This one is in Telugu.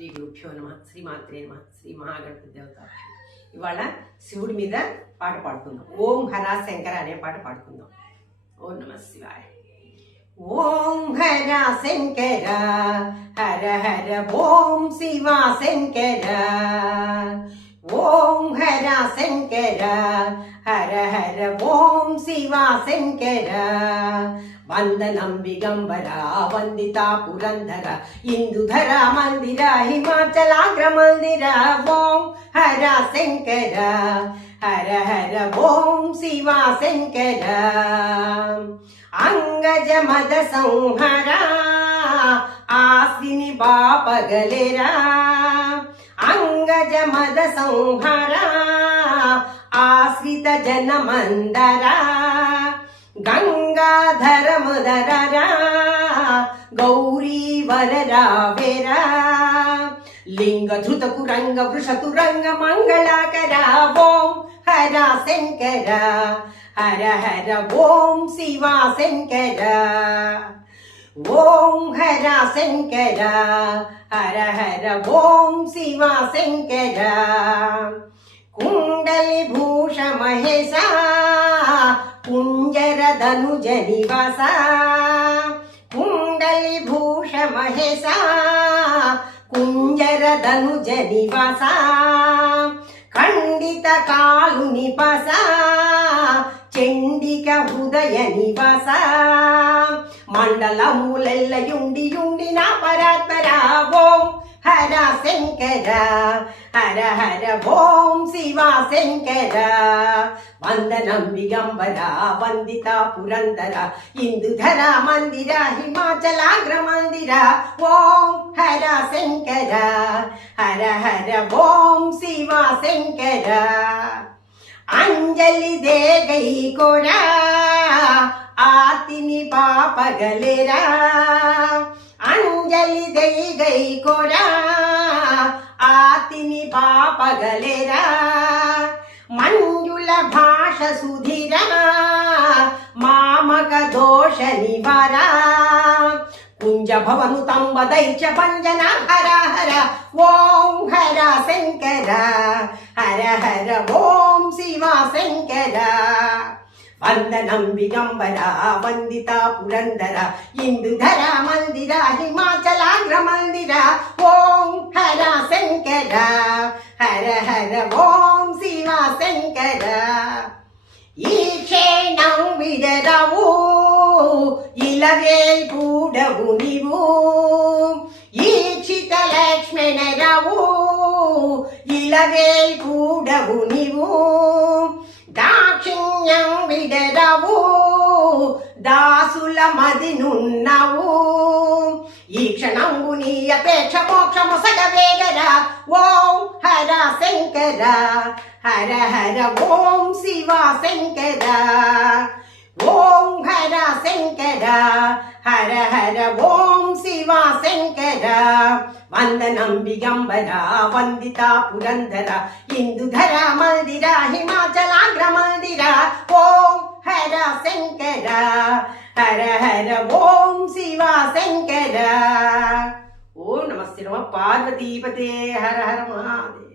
శ్రీ గురుభ్యో నమ, శ్రీమాత్రే నమ, శ్రీ మహాగణపతి దేవత. ఇవాళ శివుడి మీద పాట పాడుకుందాం. ఓం హర శంకర అనే పాట పాడుకుందాం. ఓం నమ శివాయ. ఓం హర శంకర హర హర ఓం శివ శంకర. ఓం హర శంకర హర హర ఓం శివ శంకర. వందనం దిగంబర వందిత పురంధర ఇందుధర మందిర హిమాచలాగ్ర మందిర. ఓం హర శంకర హర హర ఓం శివ శంకర. అంగజ మద సంహర ఆస్తిని బాపగలేరా. అంగజ మద సంహర ఆశ్రిత జన మందర. గంగాధర మదరరా గౌరీ వరరా వేరా. లింగ ధృత కురంగ వృషతు రంగ మంగళాకర. ఓం హర శంకర హర హర ఓం శివ శంకర. ఓం హర శంకర హర హర ఓం శివ శంకర. కుండలి భూష మహేశ కుంజర ధనుజ నివాస. కుండలి భూష మహేశ కుంజర ధనుజ నివాస. ఖండిత కాలు నివాస చండిక హృదయ నివాస. మండలములెల్లయుండి నా పరాత్పర. ఓం హర శంకర హర హర ఓం శివ శంకర. వందనం దిగంబర వందిత పురంధర ఇందుధర మందిర హిమాచలాగ్ర మందిర. ఓం హర శంకర హర హర ఓం శివ శంకర. అంజలి దే గై కోరా ఆతిని పాపగలేరా. అంజలి దై గై కోరా ఆతిని పాపగలేరా. మంజుల భాష సుధిర మామక దోష నివార. కుంజ భవను తంబ దైత్య భంజన హర హర. ఓం హర శంకర హర హర ఓం శివ శంకర. వందనం దిగంబర వందిత పురంధర ఇందుధర మందిర హిమాచలాగ్ర మందిర. ఓం హర శంకర హర హర ఓం శివ శంకర. ఈ క్షేణం విడరవు ఇలవేల్ కూడవు నీవు. ఈక్షిత లక్ష్మణరావు ఇలవేల్ కూడవు నీవు. దాక్షిణ్యం విడరవు దాసుల మదినున్నావు. ఈ క్షణంబు నీ అపేక్ష మోక్షము సగవేగరా. ఓం హర శంకర హర హర ఓం శివ శంకర. ఓం హర శంకర హర హర ఓం శివ శంకర. వందనం దిగంబర వందిత పురంధర ఇందుధర మందిర హిమాచలాగ్ర మందిర. ఓం హర శంకర హర హర ఓం శివ శంకర. ఓం నమస్తే నమ పార్వతీపతే. హర హర మహాదేవ.